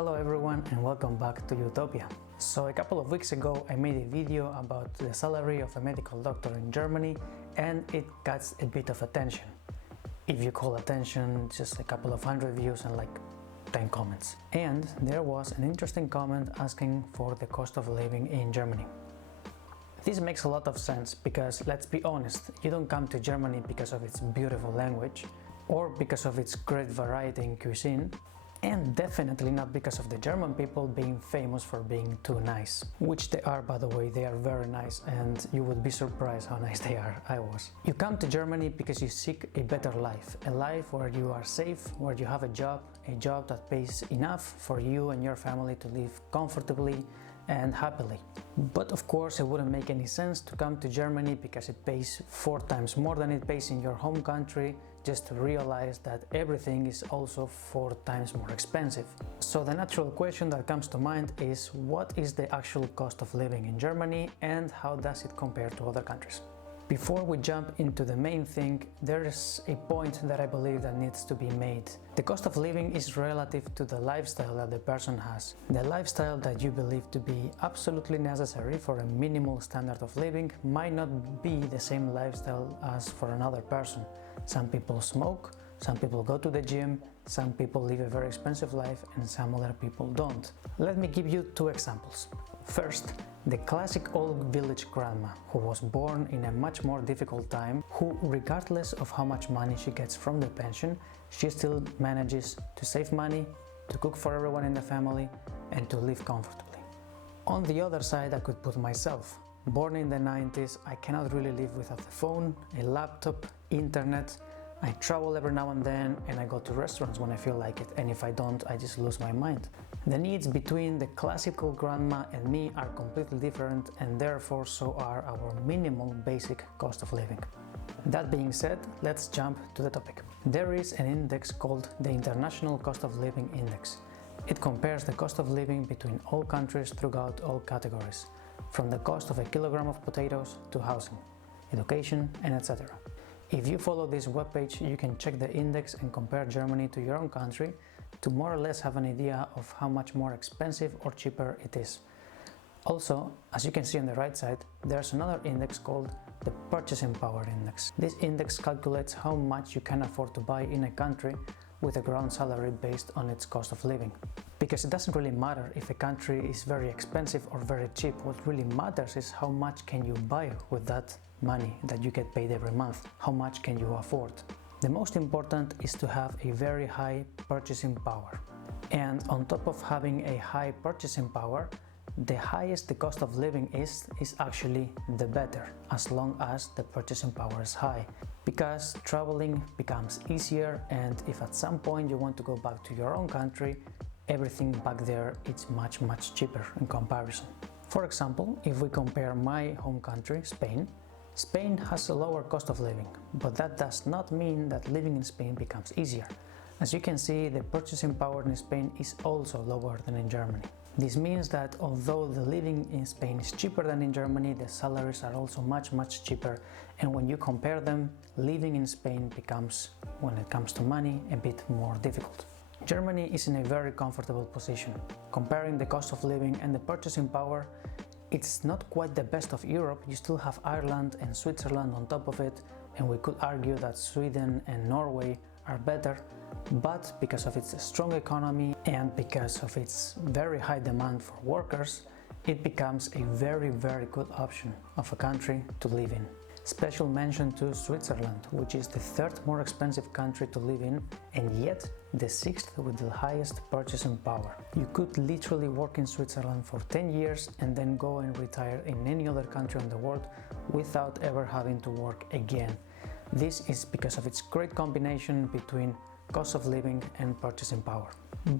Hello everyone and welcome back to Utopia. So a couple of weeks ago I made a video about the salary of a medical doctor in Germany and it got a bit of attention. If you call attention, just a couple of hundred views and like 10 comments. And there was an interesting comment asking for the cost of living in Germany. This makes a lot of sense because, let's be honest, you don't come to Germany because of its beautiful language or because of its great variety in cuisine, and definitely not because of the German people being famous for being too nice. Which they are, by the way. They are very nice and you would be surprised how nice they are. I was. You come to Germany because you seek a better life, a life where you are safe, where you have a job that pays enough for you and your family to live comfortably and happily. But of course it wouldn't make any sense to come to Germany because it pays 4 times more than it pays in your home country, just to realize that everything is also 4 times more expensive. So the natural question that comes to mind is, what is the actual cost of living in Germany and how does it compare to other countries? Before we jump into the main thing, there is a point that I believe that needs to be made. The cost of living is relative to the lifestyle that the person has. The lifestyle that you believe to be absolutely necessary for a minimal standard of living might not be the same lifestyle as for another person. Some people smoke, some people go to the gym, some people live a very expensive life, and some other people don't. Let me give you 2 examples. First, the classic old village grandma who was born in a much more difficult time, who, regardless of how much money she gets from the pension, she still manages to save money, to cook for everyone in the family, and to live comfortably. On the other side, I could put myself. Born in the 90s, I cannot really live without the phone, a laptop, internet. I travel every now and then and I go to restaurants when I feel like it, and if I don't, I just lose my mind. The needs between the classical grandma and me are completely different, and therefore so are our minimal basic cost of living. That being said, let's jump to the topic. There is an index called the International Cost of Living Index. It compares the cost of living between all countries throughout all categories, from the cost of a kilogram of potatoes to housing, education, and etc. If you follow this webpage, you can check the index and compare Germany to your own country to more or less have an idea of how much more expensive or cheaper it is. Also, as you can see on the right side, there's another index called the Purchasing Power Index. This index calculates how much you can afford to buy in a country with a ground salary based on its cost of living. Because it doesn't really matter if a country is very expensive or very cheap. What really matters is how much can you buy with that money that you get paid every month. How much can you afford? The most important is to have a very high purchasing power. And on top of having a high purchasing power, the highest the cost of living is actually the better, as long as the purchasing power is high. Because traveling becomes easier, and if at some point you want to go back to your own country, everything back there is much cheaper in comparison. For example, if we compare my home country, Spain, Spain has a lower cost of living, but that does not mean that living in Spain becomes easier. As you can see, the purchasing power in Spain is also lower than in Germany. This means that although the living in Spain is cheaper than in Germany, the salaries are also much cheaper, and when you compare them, living in Spain becomes, when it comes to money, a bit more difficult. Germany is in a very comfortable position. Comparing the cost of living and the purchasing power, it's not quite the best of Europe. You still have Ireland and Switzerland on top of it, and we could argue that Sweden and Norway are better, but because of its strong economy and because of its very high demand for workers, it becomes a very good option of a country to live in. Special mention to Switzerland, which is the 3rd more expensive country to live in, and yet the 6th with the highest purchasing power. You could literally work in Switzerland for 10 years and then go and retire in any other country in the world without ever having to work again. This is because of its great combination between cost of living and purchasing power.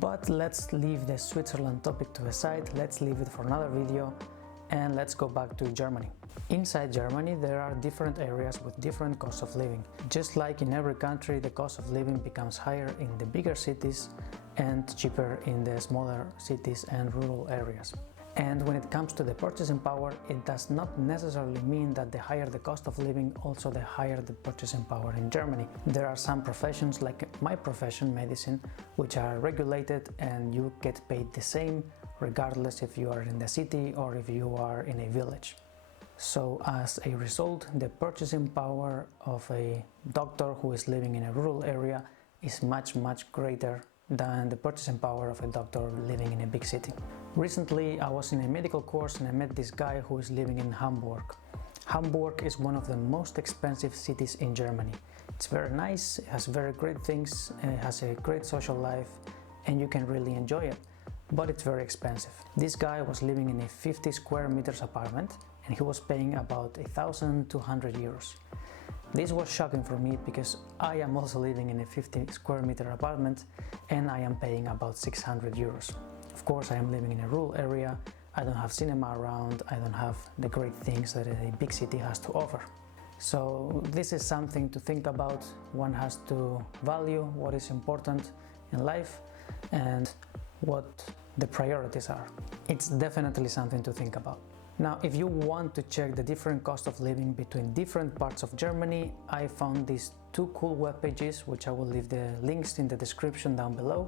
But let's leave the Switzerland topic to the side, let's leave it for another video, and let's go back to Germany. Inside Germany there are different areas with different costs of living. Just like in every country, the cost of living becomes higher in the bigger cities and cheaper in the smaller cities and rural areas. And when it comes to the purchasing power, it does not necessarily mean that the higher the cost of living, also the higher the purchasing power in Germany. There are some professions, like my profession, medicine, which are regulated and you get paid the same regardless if you are in the city or if you are in a village. So as a result, the purchasing power of a doctor who is living in a rural area is much greater than the purchasing power of a doctor living in a big city. Recently, I was in a medical course and I met this guy who is living in Hamburg. Hamburg is one of the most expensive cities in Germany. It's very nice, it has very great things, it has a great social life, and you can really enjoy it, but it's very expensive. This guy was living in a 50 square meters apartment and he was paying about 1,200 euros. This was shocking for me because I am also living in a 50 square meter apartment and I am paying about 600 euros. Of course, I am living in a rural area, I don't have cinema around, I don't have the great things that a big city has to offer. So this is something to think about. One has to value what is important in life and what the priorities are. It's definitely something to think about. Now, if you want to check the different cost of living between different parts of Germany, I found these two cool web pages, which I will leave the links in the description down below,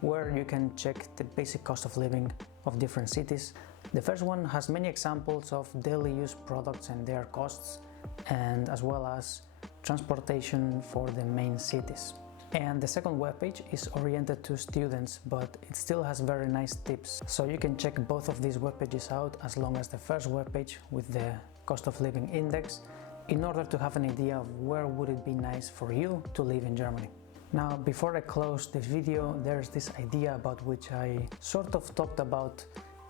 where you can check the basic cost of living of different cities. The first one has many examples of daily use products and their costs, and as well as transportation for the main cities. And the second webpage is oriented to students, but it still has very nice tips. So you can check both of these web pages out, as long as the first webpage with the cost of living index, in order to have an idea of where would it be nice for you to live in Germany. Now, before I close this video, there's this idea about which I sort of talked about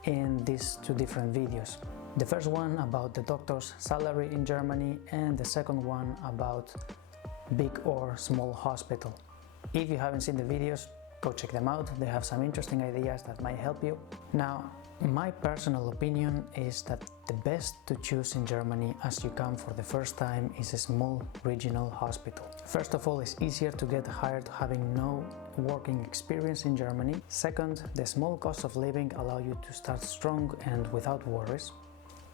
in these two different videos. The first one about the doctor's salary in Germany, and the second one about big or small hospital. If you haven't seen the videos, go check them out. They have some interesting ideas that might help you. Now, my personal opinion is that the best to choose in Germany as you come for the first time is a small regional hospital. First of all, it's easier to get hired having no working experience in Germany. Second, the small cost of living allow you to start strong and without worries.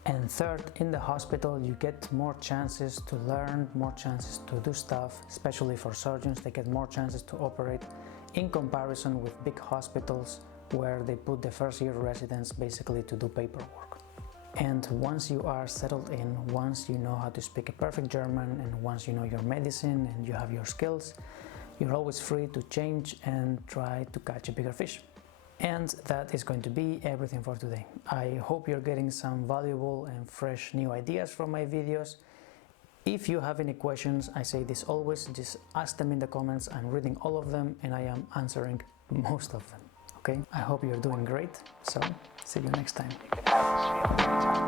And third, in the hospital you get more chances to learn, more chances to do stuff, especially for surgeons. They get more chances to operate in comparison with big hospitals where they put the first year residents basically to do paperwork. And once you are settled in, once you know how to speak a perfect German, and once you know your medicine and you have your skills, you're always free to change and try to catch a bigger fish. And that is going to be everything for today. I hope you're getting some valuable and fresh new ideas from my videos. If you have any questions, I say this always, just ask them in the comments. I'm reading all of them and I am answering most of them. Okay, I hope you're doing great. So see you next time.